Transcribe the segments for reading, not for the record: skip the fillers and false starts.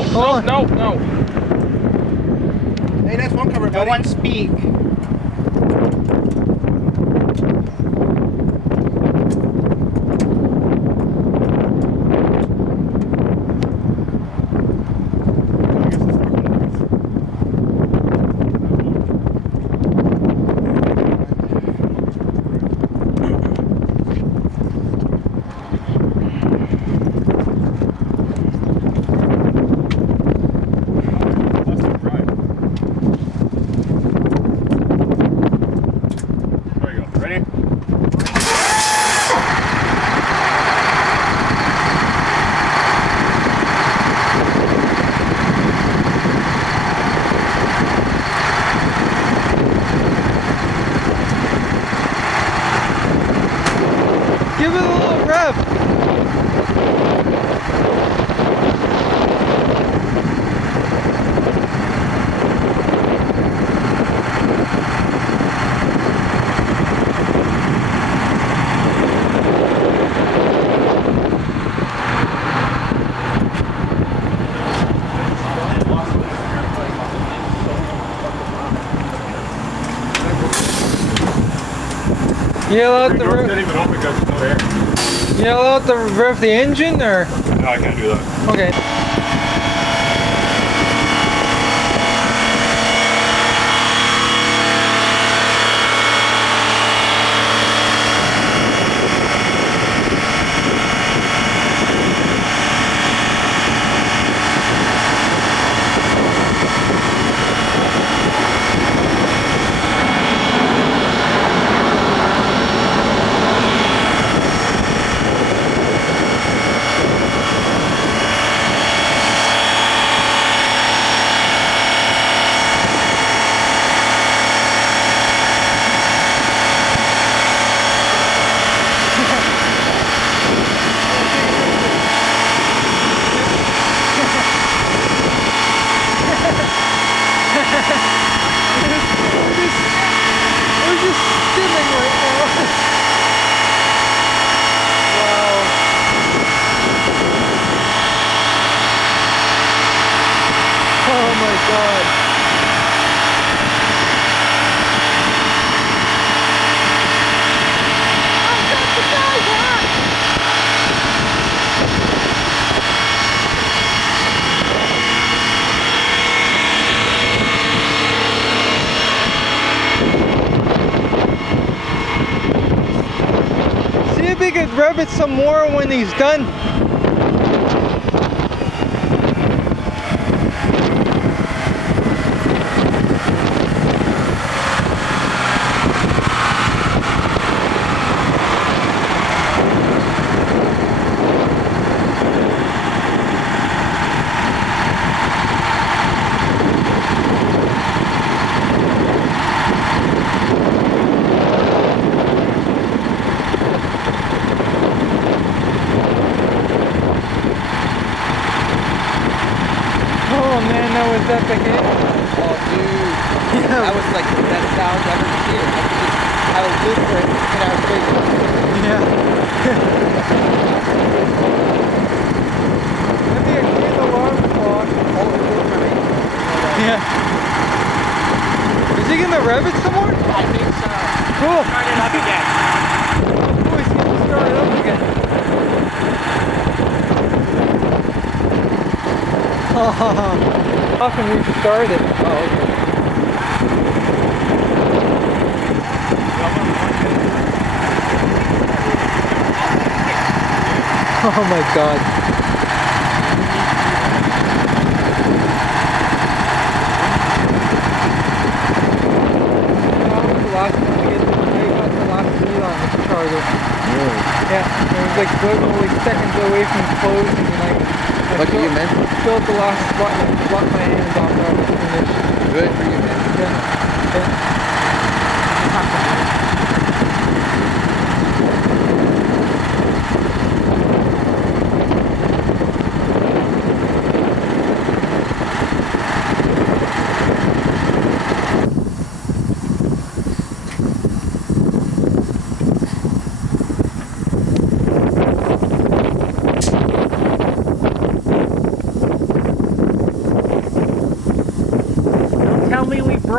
Oh, no, no. Hey, that's one cover, buddy. No one speak. Give it a little rev. You allowed to rev. You allowed to rev the engine, or? No, I can't do that. Okay. We're just stimming right now. Wow. Oh my God. I've got the guy back. See if he could rev it some more when he's done. Oh man, that was epic, eh? Oh, dude. Yeah. That was like the best sound ever to hear. I could just have a loop for it in our face. Yeah. Maybe a clean alarm clock. Oh, it's good for me. Yeah. Is he gonna rev it some more? I think so. Cool. Start it up again. Oh, he's gonna start it up again. How can we start it? Oh, okay. Oh my God. That was the last one to get to. I got the last lead on this charger. Really? Yeah, it was like literally seconds away from closing, and I What do you mean? filled the last spot and blocked my hands off that was finished. Good for you, man. Yeah.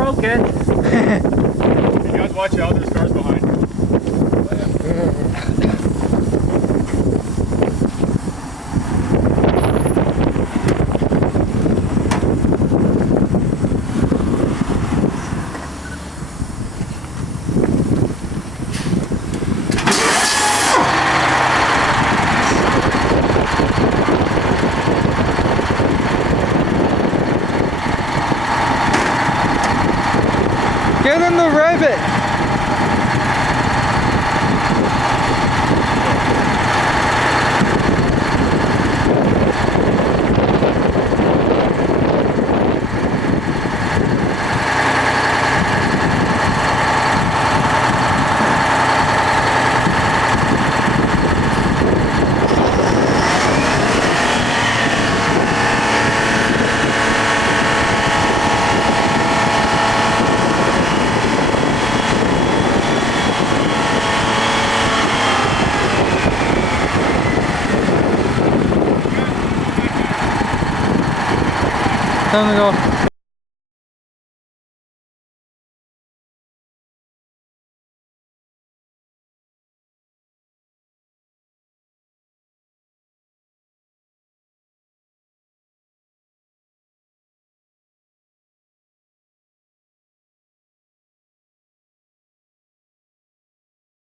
Okay. You guys watch out, there's cars behind. Get in the rivet! Time to go.